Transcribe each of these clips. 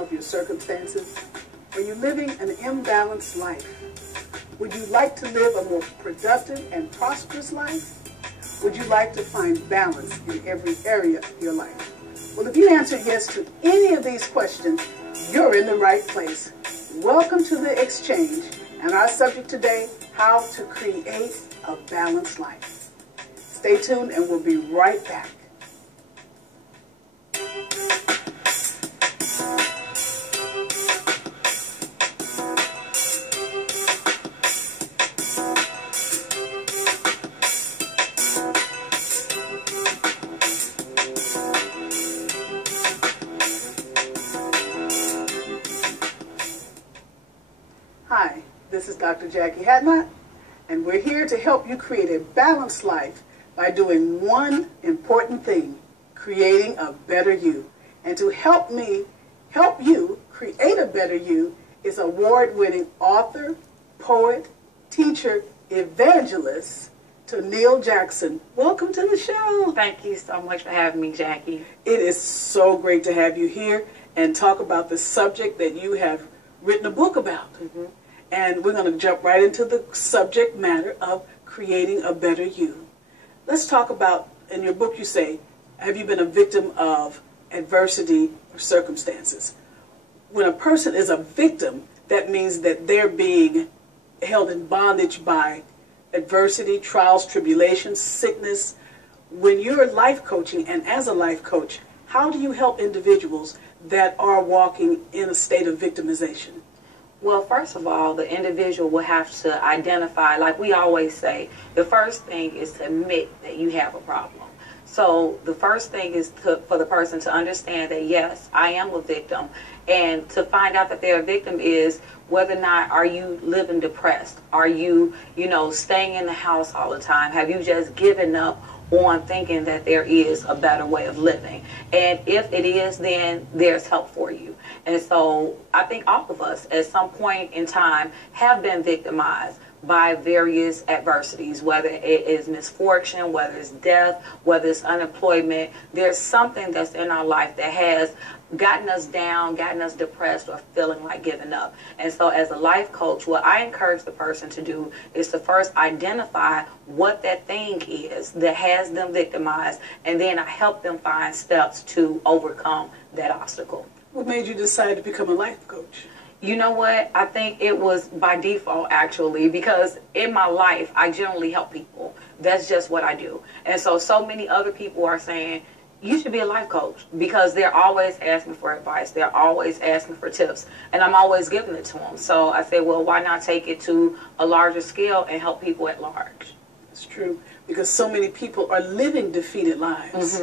of your circumstances? Are you living an imbalanced life? Would you like to live a more productive and prosperous life? Would you like to find balance in every area of your life? Well, if you answered yes to any of these questions, you're in the right place. Welcome to the exchange, and our subject today, how to create a balanced life. Stay tuned and we'll be right back. Hi, this is Dr. Jacquie Hadnot, and we're here to help you create a balanced life by doing one important thing, creating a better you. And to help you create a better you is award-winning author, poet, teacher, evangelist, Toneal Jackson. Welcome to the show. Thank you so much for having me, Jackie. It is so great to have you here and talk about the subject that you have written a book about. And we're going to jump right into the subject matter of creating a better you. Let's talk about, in your book you say, have you been a victim of adversity or circumstances? When a person is a victim, that means that they're being held in bondage by adversity, trials, tribulations, sickness. When you're life coaching, and as a life coach, how do you help individuals that are walking in a state of victimization? Well, first of all, the individual will have to identify, like we always say, the first thing is to admit that you have a problem. So the first thing is for the person to understand that, yes, I am a victim. And to find out that they're a victim is whether or not are you living depressed? Are you, staying in the house all the time? Have you just given up on thinking that there is a better way of living? And if it is, then there's help for you. And so I think all of us at some point in time have been victimized by various adversities, whether it is misfortune, whether it's death, whether it's unemployment. There's something that's in our life that has gotten us down, gotten us depressed, or feeling like giving up. And so as a life coach, what I encourage the person to do is to first identify what that thing is that has them victimized, and then I help them find steps to overcome that obstacle. What made you decide to become a life coach? You know what? I think it was by default, actually, because in my life, I generally help people. That's just what I do. And so many other people are saying, you should be a life coach, because they're always asking for advice. They're always asking for tips, and I'm always giving it to them. So I say, well, why not take it to a larger scale and help people at large? It's true, because so many people are living defeated lives.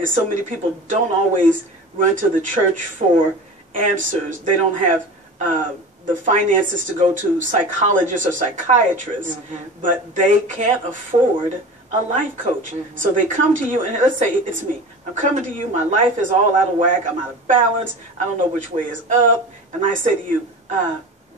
And so many people don't always run to the church for answers. They don't have the finances to go to psychologists or psychiatrists, but they can't afford a life coach. So they come to you, and let's say it's me. I'm coming to you, my life is all out of whack, I'm out of balance, I don't know which way is up, and I say to you,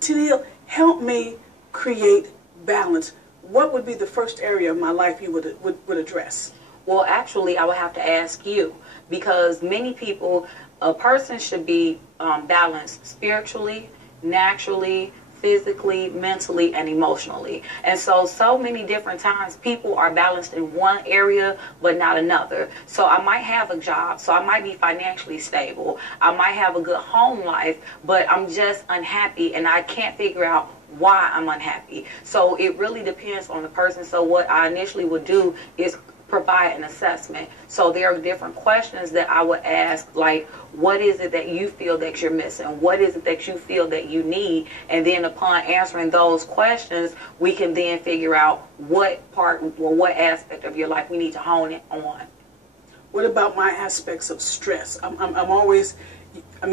Toneal, help me create balance. What would be the first area of my life you would address? Well, actually, I would have to ask you, because many people, a person should be balanced spiritually, naturally, physically, mentally, and emotionally. And so many different times people are balanced in one area but not another. So I might have a job, so I might be financially stable, I might have a good home life, but I'm just unhappy and I can't figure out why I'm unhappy. So it really depends on the person. So what I initially would do is provide an assessment. So there are different questions that I would ask, like, what is it that you feel that you're missing? What is it that you feel that you need? And then upon answering those questions, we can then figure out what part or what aspect of your life we need to hone it on. What about my aspects of stress? I'm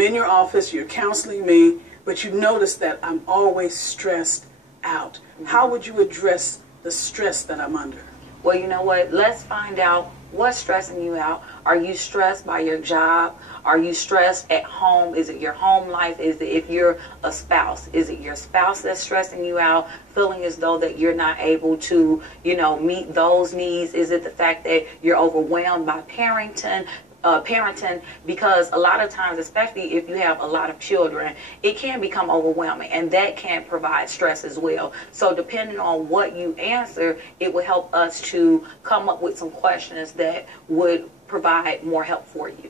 in your office, you're counseling me, but you notice that I'm always stressed out. How would you address the stress that I'm under? Well, you know what? Let's find out what's stressing you out. Are you stressed by your job? Are you stressed at home? Is it your home life? Is it, if you're a spouse, is it your spouse that's stressing you out, feeling as though that you're not able to, meet those needs? Is it the fact that you're overwhelmed by parenting? parenting, because a lot of times, especially if you have a lot of children, it can become overwhelming, and that can provide stress as well. So depending on what you answer, it will help us to come up with some questions that would provide more help for you.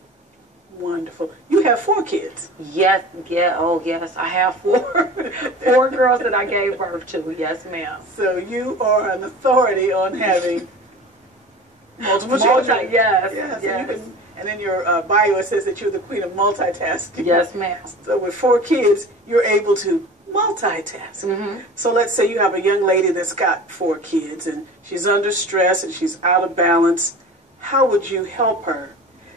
Wonderful. You have 4 kids. Yes, yeah, oh yes, I have 4 4 girls that I gave birth to. Yes, ma'am. So you are an authority on having multiple children. Yes, yes. yes. And in your bio it says that you're the queen of multitasking. Yes, ma'am. So with 4 kids, you're able to multitask. Mm-hmm. So let's say you have a young lady that's got 4 kids and she's under stress and she's out of balance. How would you help her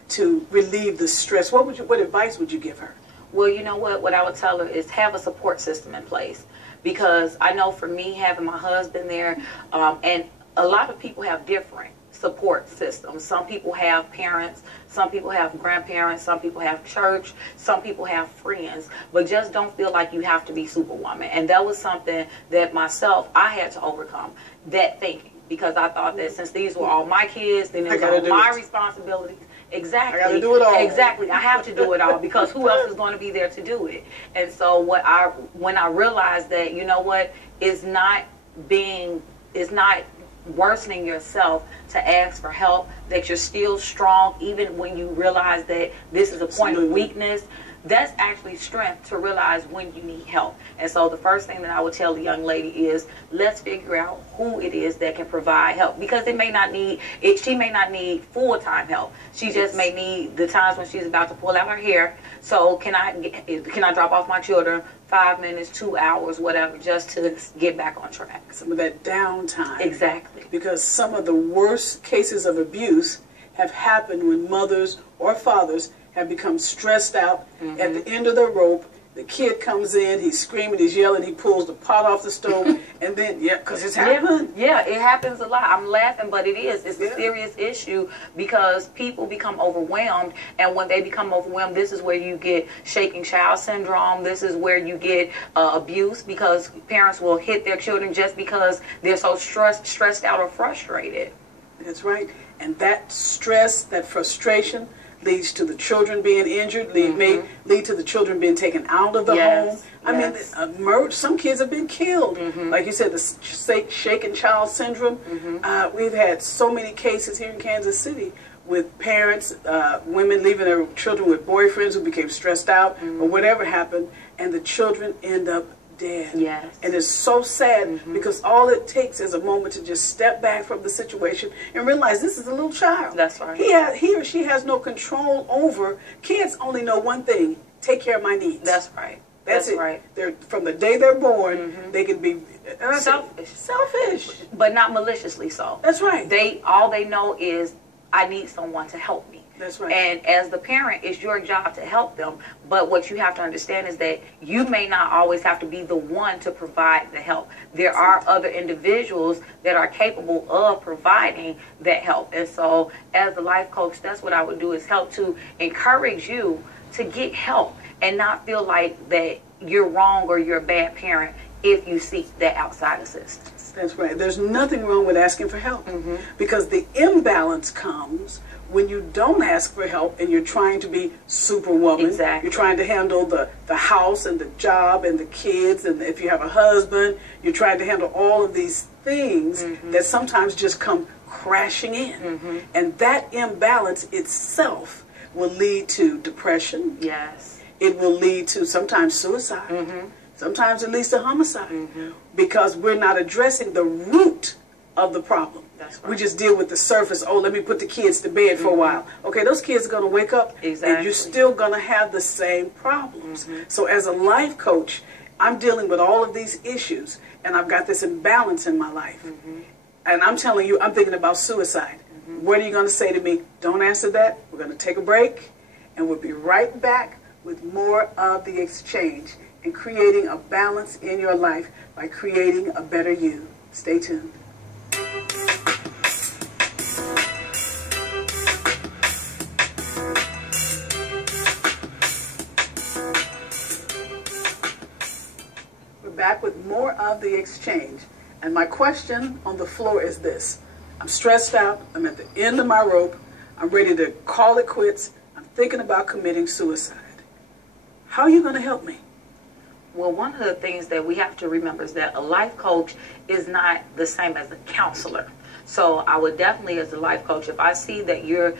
to relieve the stress? What advice would you give her? Well, you know what I would tell her is have a support system in place, because I know for me, having my husband there, and a lot of people have different support systems. Some people have parents, some people have grandparents, some people have church, some people have friends, but just don't feel like you have to be Superwoman. And that was something that I had to overcome, that thinking, because I thought that since these were all my kids, then it was all my responsibilities. Exactly. I gotta do it all. Exactly. I have to do it all, because who else is going to be there to do it? And so when I realized that, you know what, it's not worsening yourself to ask for help, that you're still strong even when you realize that this is a point of weakness. That's actually strength, to realize when you need help. And so the first thing that I would tell the young lady is, let's figure out who it is that can provide help, because she may not need full-time help. She just may need the times when she's about to pull out her hair. So can I drop off my children 5 minutes, 2 hours, whatever, just to get back on track. Some of that downtime. Exactly. Because some of the worst cases of abuse have happened when mothers or fathers have become stressed out at the end of their rope. The kid comes in, he's screaming, he's yelling, he pulls the pot off the stove, and then, because it's happened. Yeah, it happens a lot. I'm laughing, but it's a serious issue, because people become overwhelmed, and when they become overwhelmed, this is where you get shaking child syndrome. This is where you get abuse, because parents will hit their children just because they're so stressed out or frustrated. That's right. And that stress, that frustration, leads to the children being injured, may lead to the children being taken out of the home. I mean, some kids have been killed. Like you said, the shaken child syndrome. We've had so many cases here in Kansas City with parents, women leaving their children with boyfriends who became stressed out or whatever happened, and the children end up dead. Yes. And it's so sad, because all it takes is a moment to just step back from the situation and realize this is a little child. That's right. He or she has no control over. Kids only know one thing: take care of my needs. That's right. That's it. Right. They're, from the day they're born, they can be selfish, but not maliciously so. That's right. All they know is, I need someone to help me. That's right. And as the parent, it's your job to help them. But what you have to understand is that you may not always have to be the one to provide the help. There are other individuals that are capable of providing that help. And so as a life coach, that's what I would do, is help to encourage you to get help and not feel like that you're wrong or you're a bad parent if you seek that outside assistance. That's right. There's nothing wrong with asking for help, because the imbalance comes when you don't ask for help and you're trying to be Superwoman. Exactly. You're trying to handle the house and the job and the kids, and if you have a husband, you're trying to handle all of these things that sometimes just come crashing in. And that imbalance itself will lead to depression. Yes. It will lead to sometimes suicide. Sometimes it leads to homicide, because we're not addressing the root of the problem. That's right. We just deal with the surface. Oh, let me put the kids to bed for a while. Okay, those kids are going to wake up, and you're still going to have the same problems. So as a life coach, I'm dealing with all of these issues, and I've got this imbalance in my life. And I'm telling you, I'm thinking about suicide. What are you going to say to me? Don't answer that. We're going to take a break, and we'll be right back with more of the exchange and creating a balance in your life by creating a better you. Stay tuned. We're back with more of the exchange, and my question on the floor is this: I'm stressed out, I'm at the end of my rope, I'm ready to call it quits. I'm thinking about committing suicide. How are you going to help me? Well, one of the things that we have to remember is that a life coach is not the same as a counselor. So I would definitely, as a life coach, if I see that you're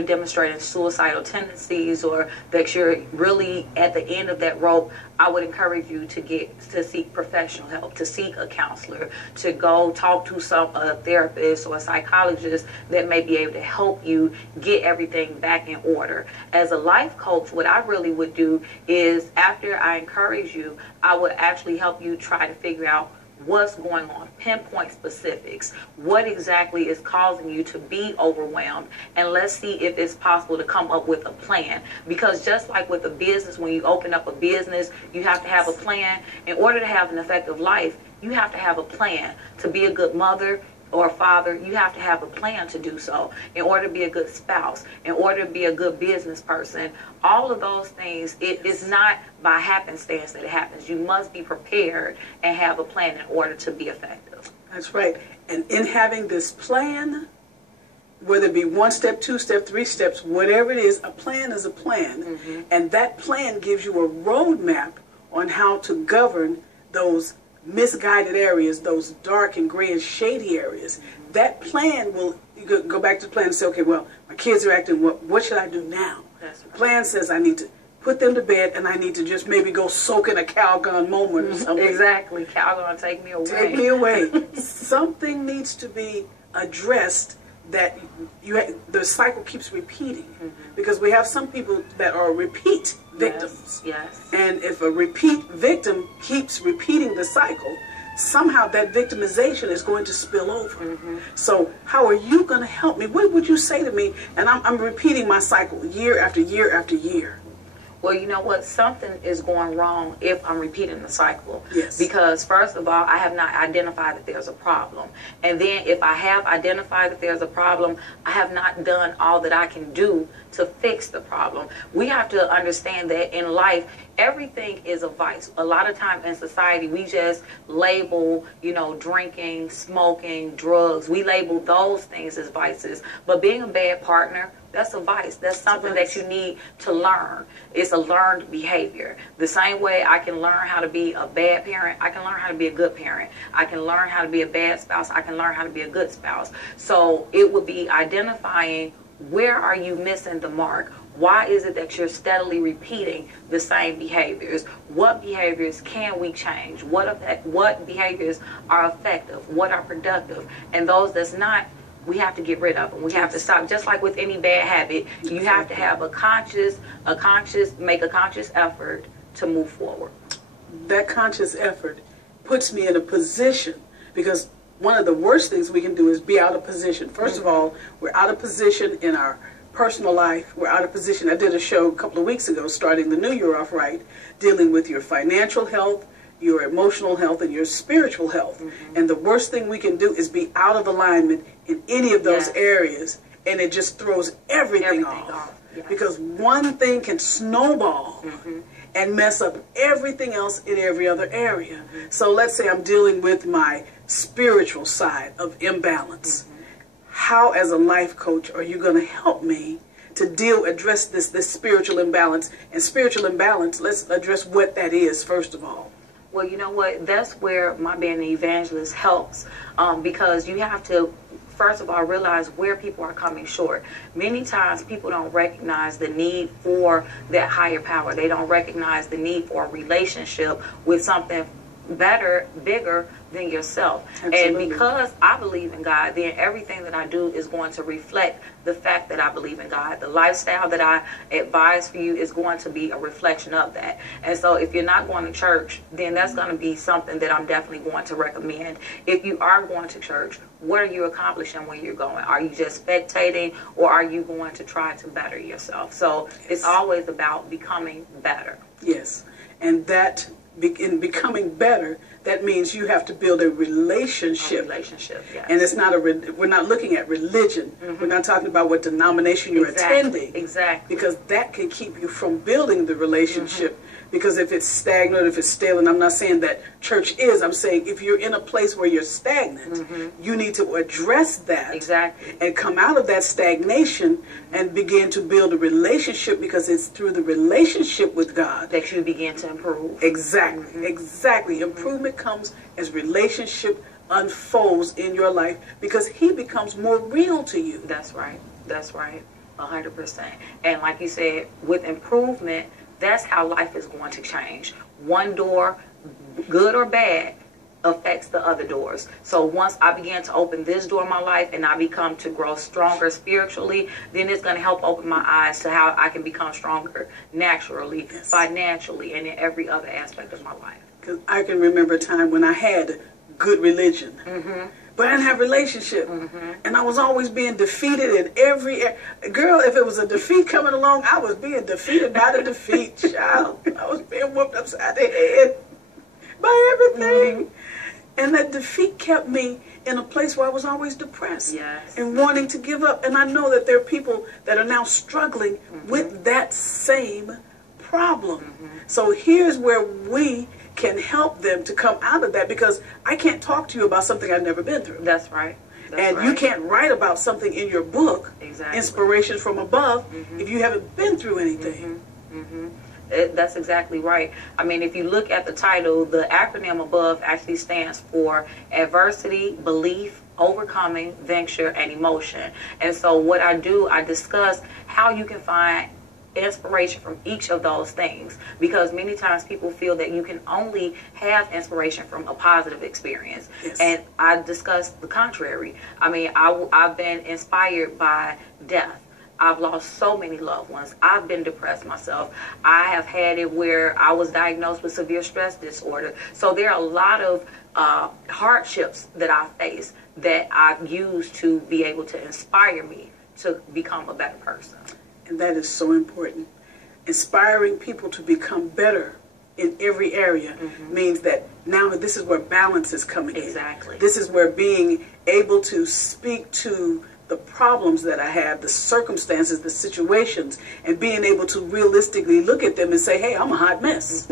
demonstrating suicidal tendencies or that you're really at the end of that rope, I would encourage you to seek professional help, to seek a counselor, to go talk to a therapist or a psychologist that may be able to help you get everything back in order. As a life coach, what I really would do is, after I encourage you, I would actually help you try to figure out what's going on, pinpoint specifics, what exactly is causing you to be overwhelmed, and let's see if it's possible to come up with a plan. Because just like with a business, when you open up a business, you have to have a plan. In order to have an effective life, you have to have a plan. To be a good mother or father, you have to have a plan to do so. In order to be a good spouse, in order to be a good business person, all of those things, it is not by happenstance that it happens. You must be prepared and have a plan in order to be effective. That's right. And in having this plan, whether it be 1 step, 2 step, 3 steps, whatever it is, a plan is a plan. Mm-hmm. And that plan gives you a roadmap on how to govern those misguided areas, those dark and gray and shady areas. Mm-hmm. That plan will, you go back to the plan and say, okay, well, my kids are acting, what should I do now? That's right. The plan says I need to put them to bed and I need to just maybe go soak in a Calgon moment or something. Exactly. Calgon, take me away. Take me away. Something needs to be addressed that the cycle keeps repeating. Mm-hmm. Because we have some people that are repeat victims. Yes. And if a repeat victim keeps repeating the cycle, somehow that victimization is going to spill over. Mm-hmm. So how are you going to help me? What would you say to me? And I'm repeating my cycle year after year after year. Well, you know what? Something is going wrong if I'm repeating the cycle. Yes. Because first of all, I have not identified that there's a problem. And then if I have identified that there's a problem, I have not done all that I can do to fix the problem. We have to understand that in life, everything is a vice. A lot of time in society, we just label, drinking, smoking, drugs. We label those things as vices. But being a bad partner, that's a vice. That's something that you need to learn. It's a learned behavior. The same way I can learn how to be a bad parent, I can learn how to be a good parent. I can learn how to be a bad spouse. I can learn how to be a good spouse. So it would be identifying, where are you missing the mark? Why is it that you're steadily repeating the same behaviors? What behaviors can we change? What behaviors are effective? What are productive? And those that's not, we have to get rid of them. We have to stop. Just like with any bad habit, you have to have make a conscious effort to move forward. That conscious effort puts me in a position, because one of the worst things we can do is be out of position. First of all, we're out of position in our personal life. We're out of position. I did a show a couple of weeks ago, starting the new year off right, dealing with your financial health, your emotional health, and your spiritual health. Mm-hmm. And the worst thing we can do is be out of alignment in any of those areas, and it just throws everything off. Yes. Because one thing can snowball and mess up everything else in every other area. Mm-hmm. So let's say I'm dealing with my spiritual side of imbalance. Mm-hmm. How, as a life coach, are you going to help me to address this spiritual imbalance? And spiritual imbalance, let's address what that is first of all. Well, you know what? That's where my being an evangelist helps, because you have to, first of all, realize where people are coming short. Many times people don't recognize the need for that higher power. They don't recognize the need for a relationship with something better, bigger than yourself. Absolutely. And because I believe in God, then everything that I do is going to reflect the fact that I believe in God. The lifestyle that I advise for you is going to be a reflection of that. And so if you're not going to church, then that's going to be something that I'm definitely going to recommend. If you are going to church, what are you accomplishing when you're going? Are you just spectating, or are you going to try to better yourself? So it's always about becoming better. Yes. And that in becoming better, that means you have to build a relationship. Yes. And it's not we're not looking at religion. We're not talking about what denomination you're attending. Exactly. Because that can keep you from building the relationship. Because if it's stagnant, if it's stale, and I'm not saying that church is, I'm saying if you're in a place where you're stagnant, you need to address that. Exactly. And come out of that stagnation and begin to build a relationship, because it's through the relationship with God that you begin to improve. Exactly. Exactly. Improvement comes as relationship unfolds in your life, because he becomes more real to you. That's right. That's right. 100%. And like you said, with improvement, that's how life is going to change. One door, good or bad, affects the other doors. So once I begin to open this door in my life and I become to grow stronger spiritually, then it's going to help open my eyes to how I can become stronger naturally, financially, and in every other aspect of my life. Because I can remember a time when I had good religion, but I didn't have relationship. And I was always being defeated in every girl, if it was a defeat coming along, I was being defeated by the defeat, child. I was being whooped upside the head by everything. And that defeat kept me in a place where I was always depressed and wanting to give up. And I know that there are people that are now struggling with that same problem. So here's where we can help them to come out of that, because I can't talk to you about something I've never been through. That's right. And you can't write about something in your book, Inspiration from Above, if you haven't been through anything. That's exactly right. I mean, if you look at the title, the acronym above actually stands for adversity, belief, overcoming, venture, and emotion. And so what I do, I discuss how you can find inspiration from each of those things, because many times people feel that you can only have inspiration from a positive experience, and I discuss the contrary. I mean, I've been inspired by death. I've lost so many loved ones. I've been depressed myself. I have had it where I was diagnosed with severe stress disorder. So there are a lot of hardships that I face that I've used to be able to inspire me to become a better person. And that is so important. Inspiring people to become better in every area means that now this is where balance is coming in. Exactly. This is where being able to speak to the problems that I have, the circumstances, the situations, and being able to realistically look at them and say, hey, I'm a hot mess.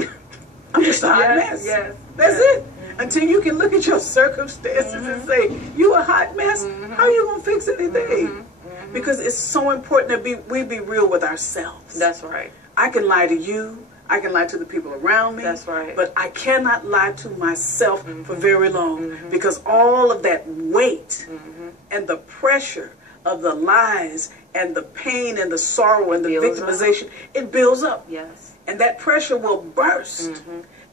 I'm just a hot mess. That's it. Until you can look at your circumstances and say, you a hot mess, how are you going to fix anything? Because it's so important that we be real with ourselves. That's right. I can lie to you. I can lie to the people around me. That's right. But I cannot lie to myself for very long, because all of that weight and the pressure of the lies and the pain and the sorrow and the victimization, it builds up. Yes. And that pressure will burst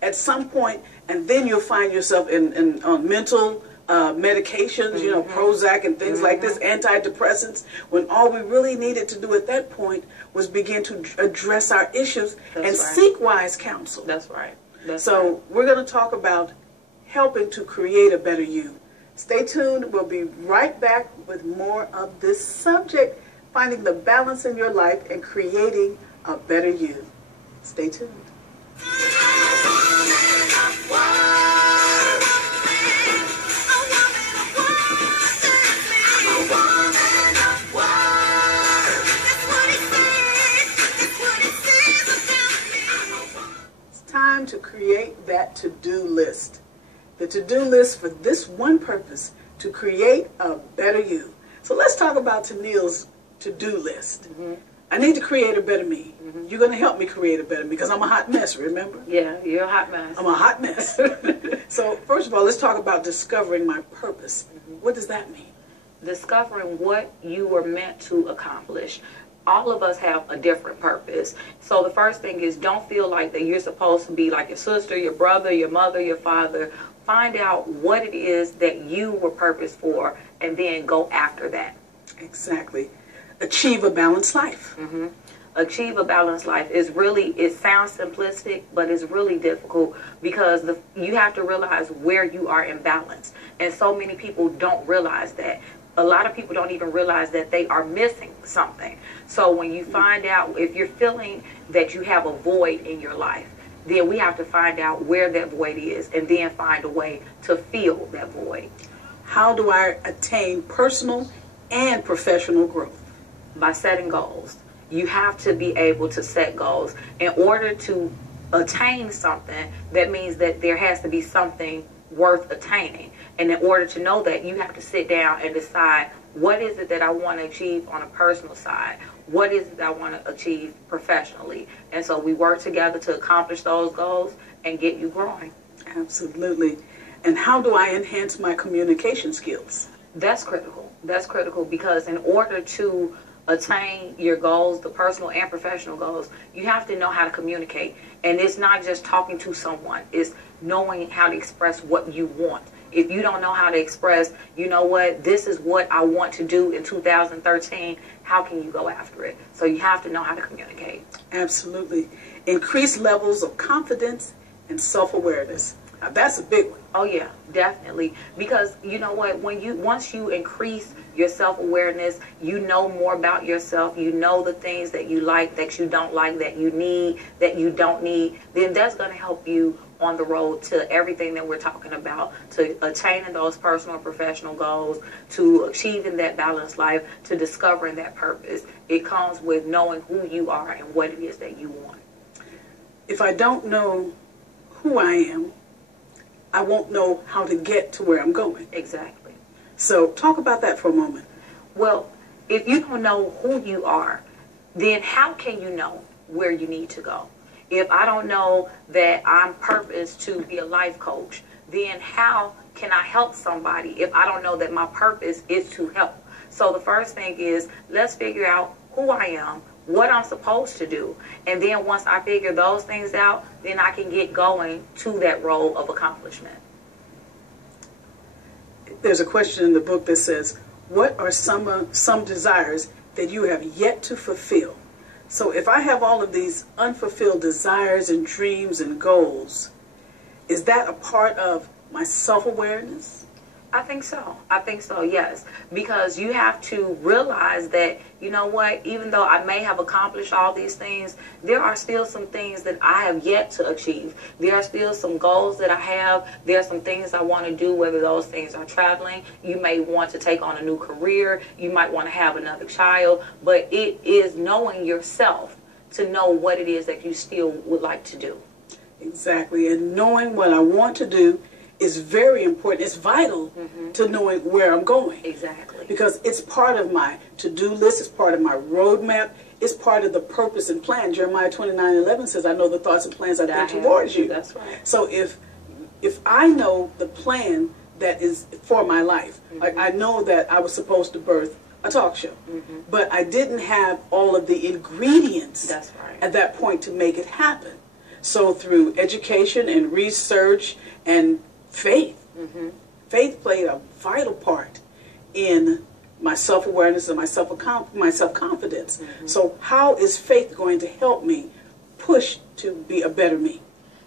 at some point, and then you'll find yourself on mental medications, you know, Prozac and things like this, antidepressants, when all we really needed to do at that point was begin to address our issues and seek wise counsel. That's right. So we're going to talk about helping to create a better you. Stay tuned. We'll be right back with more of this subject, finding the balance in your life and creating a better you. Stay tuned. Time to create that to-do list. The to-do list for this one purpose, to create a better you. So let's talk about Toneal's to-do list. I need to create a better me. You're going to help me create a better me, because I'm a hot mess, remember? Yeah, you're a hot mess. I'm a hot mess. So first of all, let's talk about discovering my purpose. What does that mean? Discovering what you were meant to accomplish. All of us have a different purpose. So the first thing is, don't feel like that you're supposed to be like your sister, your brother, your mother, your father. Find out what it is that you were purposed for, and then go after that. Exactly. Achieve a balanced life. Achieve a balanced life is really, it sounds simplistic, but it's really difficult, because you have to realize where you are in balance. And so many people don't realize that. A lot of people don't even realize that they are missing something. So when you find out, if you're feeling that you have a void in your life, then we have to find out where that void is and then find a way to fill that void. How do I attain personal and professional growth? By setting goals. You have to be able to set goals. In order to attain something, that means that there has to be something worth attaining. And in order to know that, you have to sit down and decide, what is it that I want to achieve on a personal side? What is it that I want to achieve professionally? And so we work together to accomplish those goals and get you growing. Absolutely. And how do I enhance my communication skills? That's critical. That's critical, because in order to attain your goals, the personal and professional goals, you have to know how to communicate. And it's not just talking to someone, it's knowing how to express what you want. If you don't know how to express, you know what, this is what I want to do in 2013, how can you go after it? So you have to know how to communicate. Absolutely. Increase levels of confidence and self-awareness. Now, that's a big one. Oh yeah, definitely. Because you know what, once you increase your self-awareness, you know more about yourself, you know the things that you like, that you don't like, that you need, that you don't need, then that's going to help you on the road to everything that we're talking about, to attaining those personal and professional goals, to achieving that balanced life, to discovering that purpose. It comes with knowing who you are and what it is that you want. If I don't know who I am, I won't know how to get to where I'm going. Exactly. So talk about that for a moment. Well, if you don't know who you are, then how can you know where you need to go? If I don't know that I'm purposed to be a life coach, then how can I help somebody if I don't know that my purpose is to help? So the first thing is, let's figure out who I am, what I'm supposed to do. And then once I figure those things out, then I can get going to that role of accomplishment. There's a question in the book that says, what are some desires that you have yet to fulfill? So if I have all of these unfulfilled desires and dreams and goals, is that a part of my self-awareness? I think so. I think so, yes. Because you have to realize that, you know what, even though I may have accomplished all these things, there are still some things that I have yet to achieve. There are still some goals that I have. There are some things I want to do, whether those things are traveling. You may want to take on a new career. You might want to have another child. But it is knowing yourself to know what it is that you still would like to do. Exactly. And knowing what I want to do is very important. It's vital to knowing where I'm going. Exactly. Because it's part of my to-do list, it's part of my roadmap, it's part of the purpose and plan. Jeremiah 29:11 says, I know the thoughts and plans I think towards you. That's right. So if I know the plan that is for my life, like I know that I was supposed to birth a talk show, but I didn't have all of the ingredients That's right. at that point to make it happen. So through education and research and faith. Faith played a vital part in my self-awareness and my self-confidence. So how is faith going to help me push to be a better me?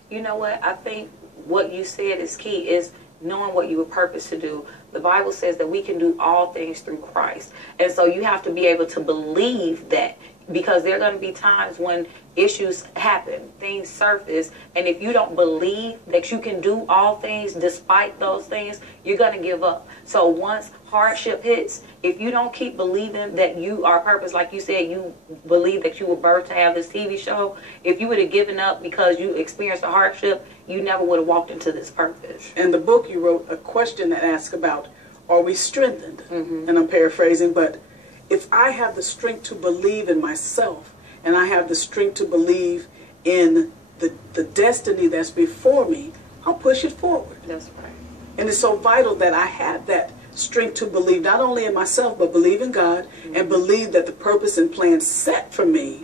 You know what? I think what you said is key, is knowing what you were purposed to do. The Bible says that we can do all things through Christ. And so you have to be able to believe that, because there are going to be times when issues happen, things surface, and if you don't believe that you can do all things despite those things, you're going to give up. So once hardship hits, if you don't keep believing that you are purpose, like you said, you believe that you were birthed to have this TV show, if you would have given up because you experienced a hardship, you never would have walked into this purpose. In the book you wrote a question that asks about, are we strengthened? And I'm paraphrasing, but if I have the strength to believe in myself, and I have the strength to believe in the destiny that's before me, I'll push it forward. That's right. And it's so vital that I have that strength to believe not only in myself, but believe in God, and believe that the purpose and plan set for me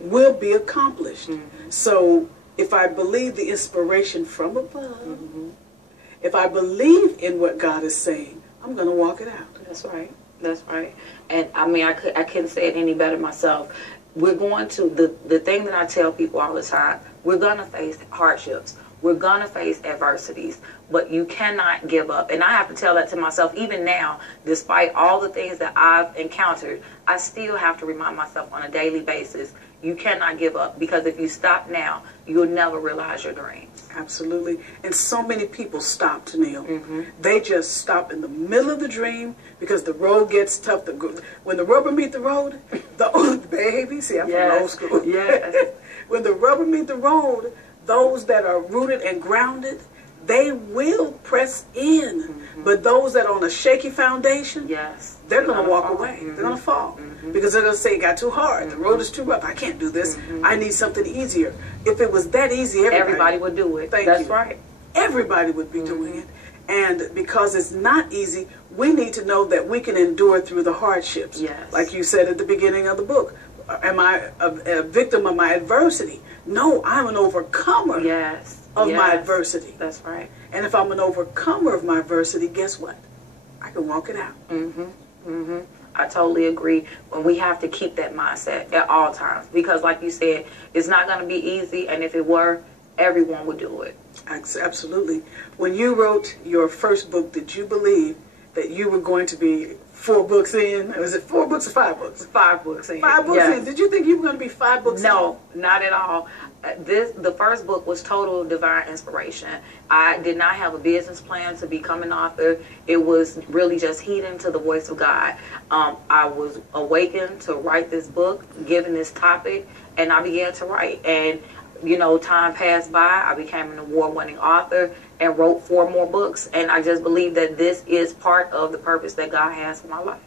will be accomplished. So if I believe the inspiration from above, if I believe in what God is saying, I'm going to walk it out. That's right. That's right. And I mean, I couldn't say it any better myself. We're going to, the thing that I tell people all the time, we're going to face hardships. We're going to face adversities, but you cannot give up. And I have to tell that to myself even now, despite all the things that I've encountered, I still have to remind myself on a daily basis, You cannot give up, because if you stop now, you'll never realize your dreams. Absolutely. And so many people stop, Toneal. They just stop in the middle of the dream because the road gets tough. When the rubber meet the road, the old baby, see, I'm from old school. Yes. When the rubber meet the road, those that are rooted and grounded, they will press in. But those that are on a shaky foundation, they're going to walk away. They're going to fall. Because they're going to say, it got too hard. The road is too rough. I can't do this. I need something easier. If it was that easy, everybody would do it. That's right. Everybody would be doing it. And because it's not easy, we need to know that we can endure through the hardships. Yes. Like you said at the beginning of the book. Am I a victim of my adversity? No, I'm an overcomer of my adversity. That's right. And if I'm an overcomer of my adversity, guess what? I can walk it out. I totally agree. When we have to keep that mindset at all times, because like you said, it's not going to be easy, and if it were, everyone would do it. Absolutely. When you wrote your first book, did you believe that you were going to be 4 books in? Was it 4 books or 5 books? 5 books in. 5 books in. Did you think you were going to be 5 books in? No, not at all. The first book was total divine inspiration. I did not have a business plan to become an author. It was really just heeding to the voice of God. I was awakened to write this book, given this topic, and I began to write. And, you know, time passed by. I became an award-winning author and wrote 4 more books. And I just believe that this is part of the purpose that God has for my life.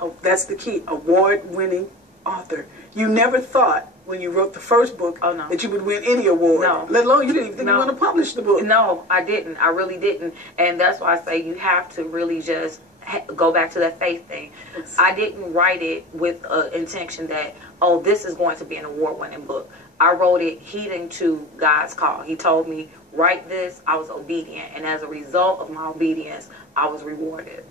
Oh, that's the key. Award-winning author. You never thought when you wrote the first book that you would win any award. No. Let alone you didn't even think you were going to publish the book. No, I didn't. I really didn't. And that's why I say you have to really just go back to that faith thing. Yes. I didn't write it with an intention that, oh, this is going to be an award-winning book. I wrote it heeding to God's call. He told me, write this. I was obedient. And as a result of my obedience, I was rewarded.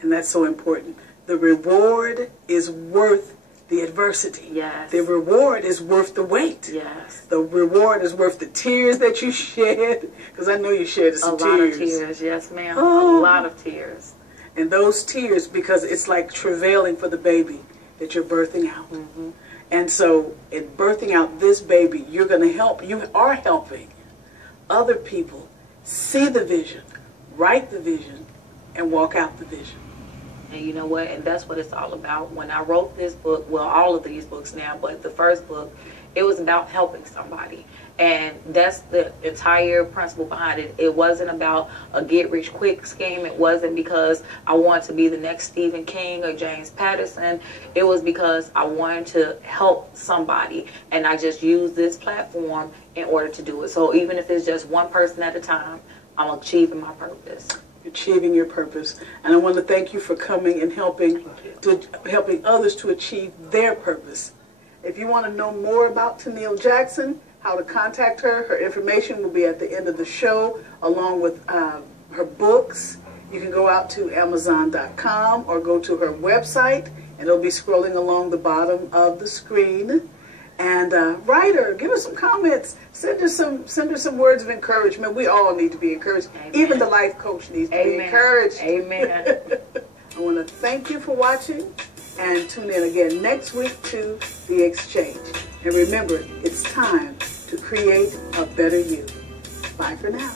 And that's so important. The reward is worth the adversity. Yes. The reward is worth the wait. Yes. The reward is worth the tears that you shed. Because I know you shed some tears. A lot of tears, yes, ma'am. Oh. A lot of tears. And those tears, because it's like travailing for the baby that you're birthing out. And so in birthing out this baby, you're going to help. You are helping other people see the vision, write the vision, and walk out the vision. And you know what? And that's what it's all about. When I wrote this book, well, all of these books now, but the first book, it was about helping somebody. And that's the entire principle behind it. It wasn't about a get-rich-quick scheme. It wasn't because I wanted to be the next Stephen King or James Patterson. It was because I wanted to help somebody. And I just used this platform in order to do it. So even if it's just one person at a time, I'm achieving my purpose. Achieving your purpose. And I want to thank you for coming and helping others to achieve their purpose. If you want to know more about Toneal Jackson, how to contact her, her information will be at the end of the show, along with her books. You can go out to Amazon.com or go to her website, and it'll be scrolling along the bottom of the screen. And write her, give her some comments, send her some words of encouragement. We all need to be encouraged. Amen. Even the life coach needs to be encouraged. Amen. I want to thank you for watching, and tune in again next week to The Exchange. And remember, it's time to create a better you. Bye for now.